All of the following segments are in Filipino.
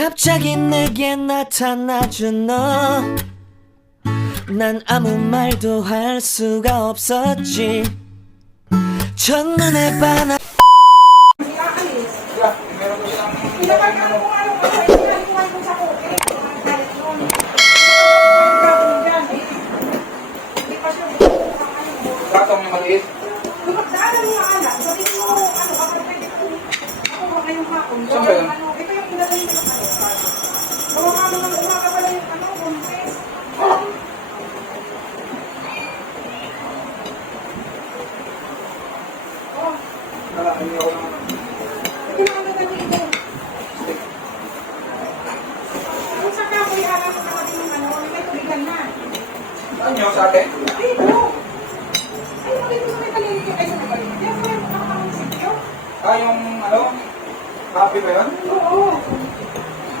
갑자기 내게 나타나준 너, 난 아무 말도 할 수가 없었지. 첫눈에 반한 Katong yung maliit. Magdaanan mo nga lang, sabi mo, ano, kapag pwede ko, ako ba ngayong hapon? Saan ba yun? Ito yung pinagaling ko ng ano. Bawa ka naman umaga pala yung ano, bumpes. Oh, Nalakami ako naman. hindi na ano ganito. Kung sa kapoy, alam ko naman yung ano, may tubigan na. Saan nyo? Sa atin? Dito! Ay, dito sa may paligid. Ay, sa may paligid. Yan, sa may nakakamunisipyo. Ah, yung ano? Happy ba yun? Oo.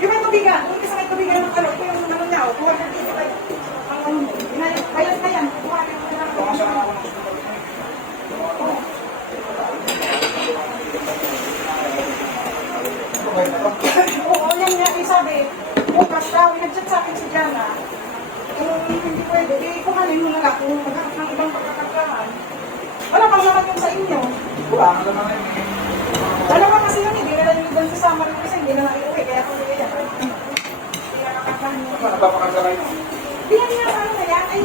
Yung may tubigan, kung isa may tubigan ng kalot, kung yung ano niya, kuha ng tito kayo. Bayad na yan, kuha ng Ito nga saan ako ng hospital. Ito ba yun na to? Oo, yan nga, eh, sabi, bukas daw, nag-chat sa akin si Jana, kung hindi pwede, eh, kuhanin mo na lang kung maghanap ng ibang pagkakataon. Wala pang naman yung sa inyo. Wala ka naman na yun. Dalawa kasi yun, hindi na lang yung doon sa summer kasi hindi na naiuwi, kaya kung hindi yan. Hindi na nakakahan mo. Ano, napapakasakay mo? Hindi yan nga, ano na yan, ay,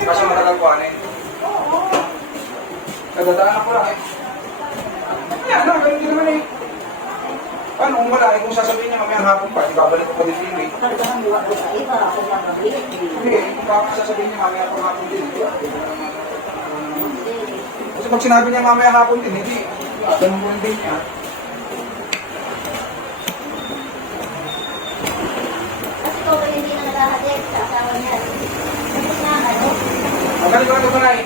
Kasi matagal kuhanin. Oo. Nadadaan ako lang eh. Kaya na, ganun din naman eh. Paano kung wala eh, kung sasabihin niya mamayang hapon pa, di babalik ko pa din din eh. Kargahan buwan ko sa iba, ako mababalik. Hindi eh, kung baka sasabihin niya mamayang hapon din, di ba? Kasi pag sinabi niya mamayang hapon din, hindi. Ganun mo din niya. Kasi ikaw ba hindi na naghahatid sa asawa niya? Tapos na, ano? Magaling ka ito na eh.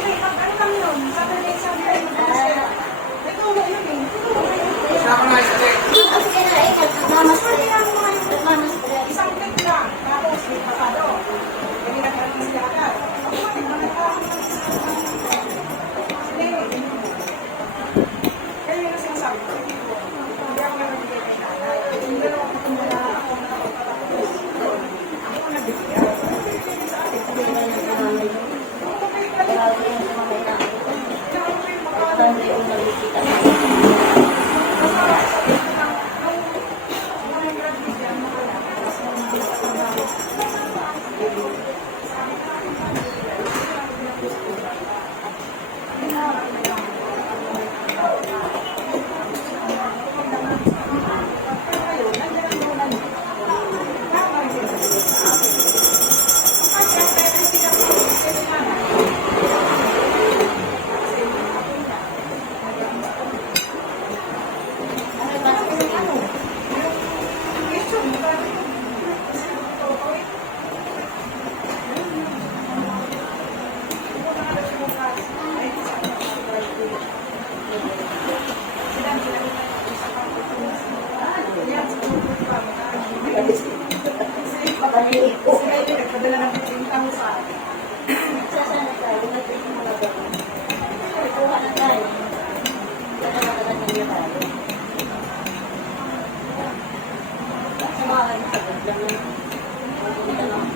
Ay, ano kami nun? Saturday, Sunday, mag-alas. May tulo yun eh. Tulo yun. Basta ako na isa eh. Ah, sige na, nagmamas Pwede lang mga yung Nagmamas ko yan. isang clip lang. Tapos, may pasado. Hindi na karating sila agad. Automatic, managkaroon ng isang Sige. Kaya yun ang sinasabi ko. Hindi ako nagbibigay kay nanay. Yung dalawa ko kung wala ako nakapagpapapos. Ako nagbibigay. Sa akin, Sabi ko na sa mami ko. okay, Tawag yan sa mga ina. kailangan ko yung mga Sunday ko nagkikita. Ano ba? Ano? Pabalik ko. Sasana tayo, nagpili mo na ba? Kuha na tayo. Nagkakatagal niya tayo. Sa mga nagkakatagal lang. Magpunta lang.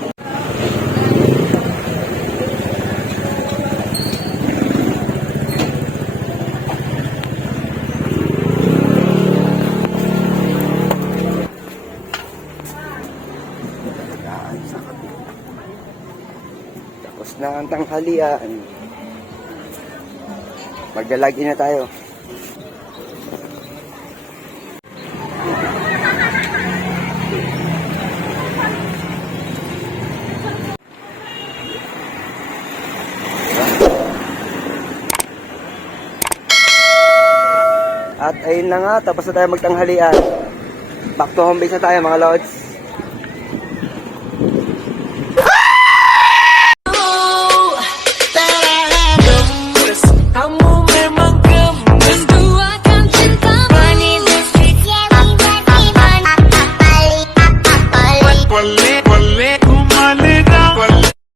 Tapos na ang tanghalian. Magdalagi na tayo. At ayun na nga, tapos na tayo magtanghalian. Back to home base na tayo mga lods. kamu memang gemes. Duakan cinta Boleh, boleh ku malik